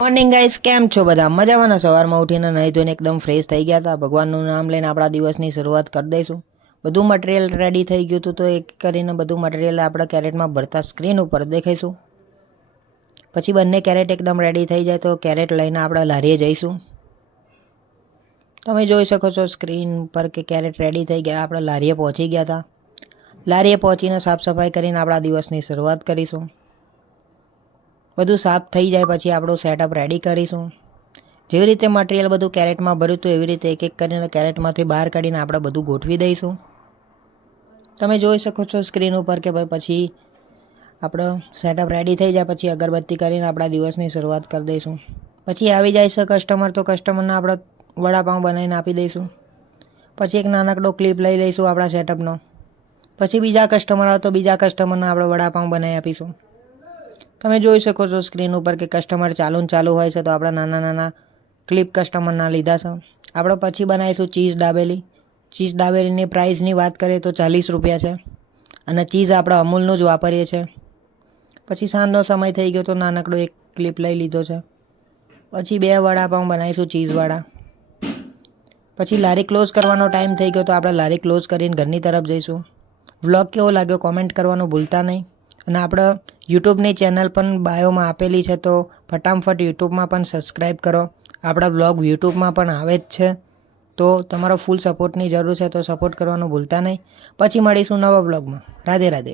Morning guys, કેમ છો બધા? મજામાં ને? સવારમાં ઉઠીને નહીં ધોઈને એકદમ ફ્રેશ થઈ ગયા હતા. ભગવાનનું નામ લઈને આપણા દિવસની શરૂઆત કરી દઈશું. બધું મટીરિયલ રેડી થઈ ગયું હતું, તો એક કરીને બધું મટીરિયલ આપણે કેરેટમાં ભરતા સ્ક્રીન ઉપર દેખાઈશું. પછી બંને કેરેટ એકદમ રેડી થઈ જાય તો કેરેટ લઈને આપણે લારીએ જઈશું. તમે જોઈ શકો છો સ્ક્રીન પર કે કેરેટ રેડી થઈ ગયા. આપણે લારીએ પહોંચી ગયા હતા. લારીએ પહોંચીને સાફ સફાઈ કરીને આપણા દિવસની શરૂઆત કરીશું. બધું સાફ થઈ જાય પછી આપણું સેટઅપ રેડી કરીશું. જેવી રીતે મટીરિયલ બધું કેરેટમાં ભર્યું હતું એવી રીતે એક એક કરીને કેરેટમાંથી બહાર કાઢીને આપણે બધું ગોઠવી દઈશું. તમે જોઈ શકો છો સ્ક્રીન ઉપર કે ભાઈ પછી આપણો સેટઅપ રેડી થઈ જાય પછી અગરબત્તી કરીને આપણા દિવસની શરૂઆત કરી દઈશું. પછી આવી જાય છે કસ્ટમર, તો કસ્ટમરને આપણે વડાપાઉં બનાવીને આપી દઈશું. પછી એક નાનકડો ક્લિપ લઈ લઈશું આપણા સેટઅપનો. પછી બીજા કસ્ટમર આવે તો બીજા કસ્ટમરને આપણે વડાપાઉં બનાવી આપીશું. તમે જોઈ શકો છો સ્ક્રીન ઉપર કે કસ્ટમર ચાલુ હોય છે તો આપણે નાના નાના ક્લિપ કસ્ટમરના લીધા છે. આપણે પછી બનાવીશું ચીઝ દાબેલી. ચીઝ દાબેલીની પ્રાઇસની વાત કરીએ તો 40 રૂપિયા છે અને ચીઝ આપણે અમૂલનું જ વાપરીએ છીએ. પછી સાંજનો સમય થઈ ગયો તો નાનકડો એક ક્લિપ લઈ લીધો છે. પછી 2 વડાપાઉં બનાવીશું ચીઝવાળા. પછી લારી ક્લોઝ કરવાનો ટાઈમ થઈ ગયો તો આપણે લારી ક્લોઝ કરીને ઘરની તરફ જઈશું. વ્લોગ કેવો લાગ્યો કોમેન્ટ કરવાનું ભૂલતા નહીં. અને આપણે યુટ્યુબની ચેનલ પણ બાયોમાં આપેલી છે, તો ફટાફટ યુટ્યુબમાં પણ સબસ્ક્રાઈબ કરો. આપણા વ્લોગ યુટ્યુબમાં પણ આવે જ છે, તો તમારો ફૂલ સપોર્ટની જરૂર છે, તો સપોર્ટ કરવાનું ભૂલતા નહીં. પછી મળીશું નવા વ્લોગમાં. રાધે રાધે.